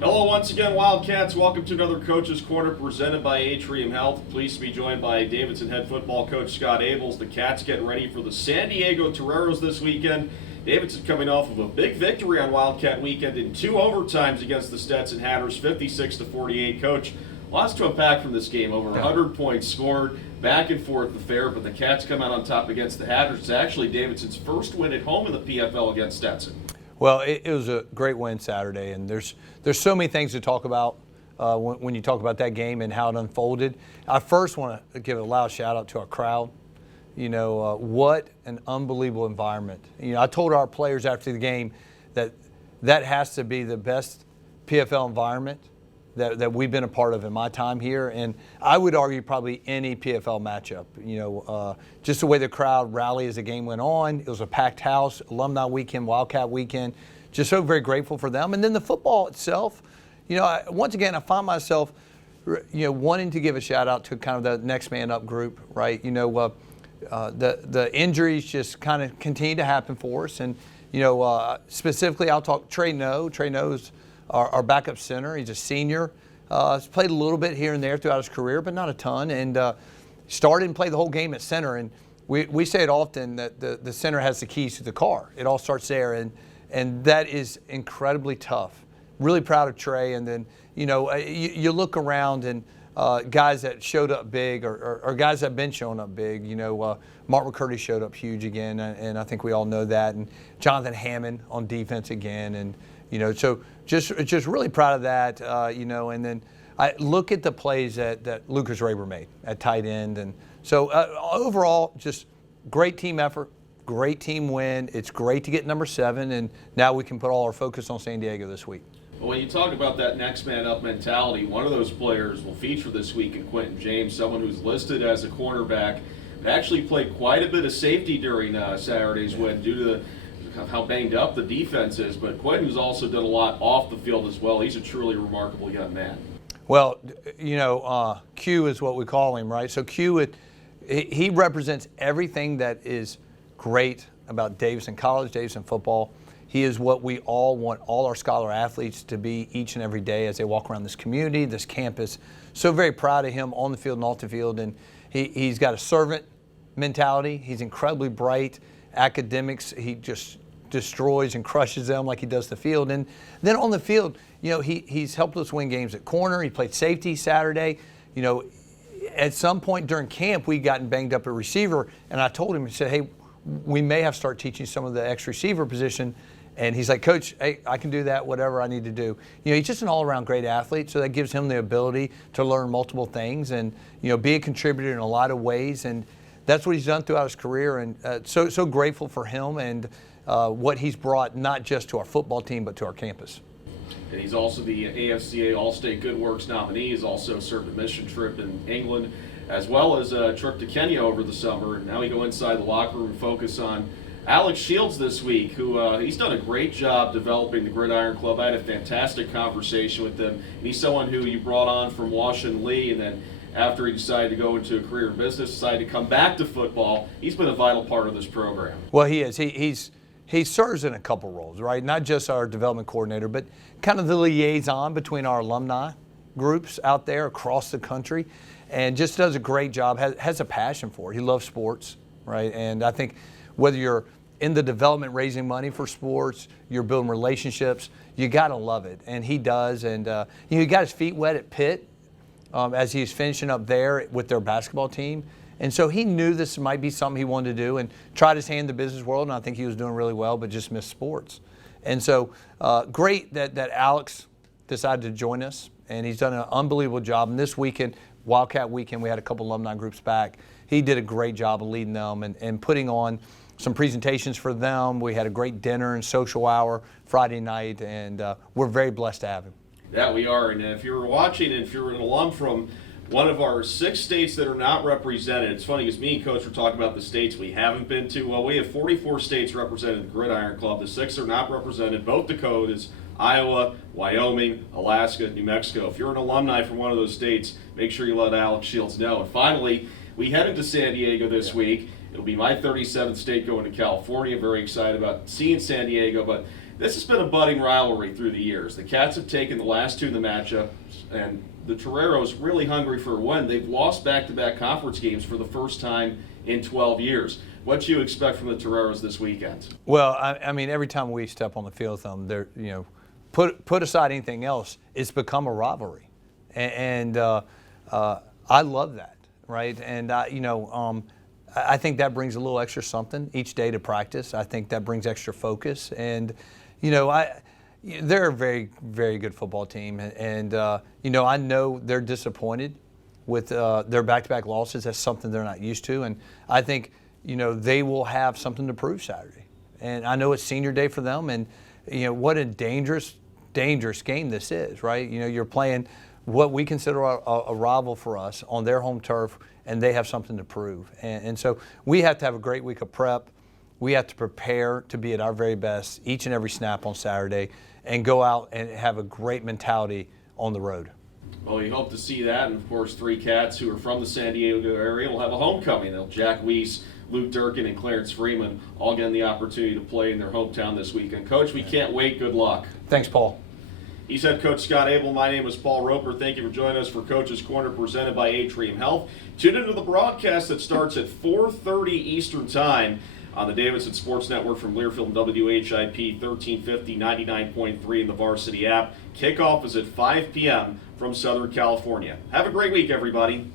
Hello once again, Wildcats. Welcome to another Coach's Corner presented by Atrium Health. Pleased to be joined by Davidson head football coach Scott Abels. The Cats getting ready for the San Diego Toreros this weekend. Davidson coming off of a big victory on Wildcat weekend in 2 overtimes against the Stetson Hatters, 56-48. Coach, lots to unpack from this game. Over 100 points scored, back and forth affair, but the Cats come out on top against the Hatters. It's actually Davidson's first win at home in the PFL against Stetson. Well, it was a great win Saturday, and there's so many things to talk about when you talk about that game and how it unfolded. I first want to give a loud shout out to our crowd. You know, what an unbelievable environment. You know, I told our players after the game that has to be the best PFL environment that we've been a part of in my time here, and I would argue probably any PFL matchup. You know, just the way the crowd rallied as the game went on. It was a packed house, alumni weekend, Wildcat weekend. Just so very grateful for them. And then the football itself, you know, once again, I find myself, you know, wanting to give a shout out to kind of the next man up group, right? You know, the injuries just kind of continue to happen for us, and you know, specifically, I'll talk Trey No. Trey No's our backup center. He's a senior. He's played a little bit here and there throughout his career, but not a ton. And started and played the whole game at center. And we say it often that the center has the keys to the car. It all starts there, and that is incredibly tough. Really proud of Trey. And then, you know, you look around and guys that showed up big or guys that have been showing up big. You know, Mark McCurdy showed up huge again, and I think we all know that. And Jonathan Hammond on defense again. And, you know, so just really proud of that, you know. And then I look at the plays that Lucas Raber made at tight end. And so overall, just great team effort, great team win. It's great to get number 7, and now we can put all our focus on San Diego this week. Well, when you talk about that next man up mentality, one of those players will feature this week in Quentin James, someone who's listed as a cornerback, but actually played quite a bit of safety during Saturday's win due to how banged up the defense is. But Quentin's also done a lot off the field as well. He's a truly remarkable young man. Well, you know, Q is what we call him, right? So Q, he represents everything that is great about Davidson College, Davidson football. He is what we all want all our scholar athletes to be each and every day as they walk around this community, this campus. So very proud of him on the field and off the field. And he's got a servant mentality. He's incredibly bright. Academics, he just destroys and crushes them like he does the field. And then on the field, you know, he's helped us win games at corner. He played safety Saturday. You know, at some point during camp, we'd gotten banged up at receiver, and I told him, I said, hey, we may have to start teaching some of the X receiver position. And he's like, Coach, hey, I can do that, whatever I need to do. You know, he's just an all-around great athlete, so that gives him the ability to learn multiple things and, you know, be a contributor in a lot of ways. And that's what he's done throughout his career, and so grateful for him and what he's brought not just to our football team but to our campus. And he's also the AFCA All-State Good Works nominee. He's also served a mission trip in England as well as a trip to Kenya over the summer. And now we go inside the locker room and focus on Alex Shields this week, who he's done a great job developing the Gridiron Club. I had a fantastic conversation with him. And he's someone who you brought on from Washington Lee, and then after he decided to go into a career in business, decided to come back to football. He's been a vital part of this program. Well, he is. He serves in a couple roles, right? Not just our development coordinator, but kind of the liaison between our alumni groups out there across the country, and just does a great job, has a passion for it. He loves sports, right? And I think whether you're in the development raising money for sports, you're building relationships, you got to love it. And he does. And you know, he got his feet wet at Pitt as he's finishing up there with their basketball team. And so he knew this might be something he wanted to do and tried his hand in the business world, and I think he was doing really well, but just missed sports. And so great that Alex decided to join us, and he's done an unbelievable job. And this weekend, Wildcat weekend, we had a couple alumni groups back. He did a great job of leading them and putting on some presentations for them. We had a great dinner and social hour Friday night, and we're very blessed to have him. That we are. And if you're watching, if you're an alum from one of our 6 states that are not represented, it's funny because me and Coach were talking about the states we haven't been to. Well, we have 44 states represented in the Gridiron Club. The 6 are not represented. Both Dakotas, Iowa, Wyoming, Alaska, New Mexico. If you're an alumni from one of those states, make sure you let Alex Shields know. And finally, we headed to San Diego this week. It'll be my 37th state going to California. Very excited about seeing San Diego, but This has been a budding rivalry through the years. The Cats have taken the last two in the matchup, and the Toreros really hungry for a win. They've lost back-to-back conference games for the first time in 12 years. What do you expect from the Toreros this weekend? Well, I mean, every time we step on the field with them, they're, put aside anything else, it's become a rivalry, and I love that, right? And I think that brings a little extra something each day to practice. I think that brings extra focus, and they're a very, very good football team, and I know they're disappointed with their back-to-back losses. That's something they're not used to, and I think they will have something to prove Saturday. And I know it's senior day for them, and what a dangerous game this is, right? You're playing what we consider a rival for us on their home turf, and they have something to prove. And so we have to have a great week of prep. We have to prepare to be at our very best each and every snap on Saturday and go out and have a great mentality on the road. Well, we hope to see that. And, of course, three Cats who are from the San Diego area will have a homecoming. They'll Jack Weiss, Luke Durkin, and Clarence Freeman all getting the opportunity to play in their hometown this weekend. Coach, we can't wait. Good luck. Thanks, Paul. He's head coach Scott Abel. My name is Paul Roper. Thank you for joining us for Coach's Corner presented by Atrium Health. Tune into the broadcast that starts at 4:30 Eastern Time on the Davidson Sports Network from Learfield and WHIP 1350, 99.3 in the Varsity app. Kickoff is at 5 p.m. from Southern California. Have a great week, everybody.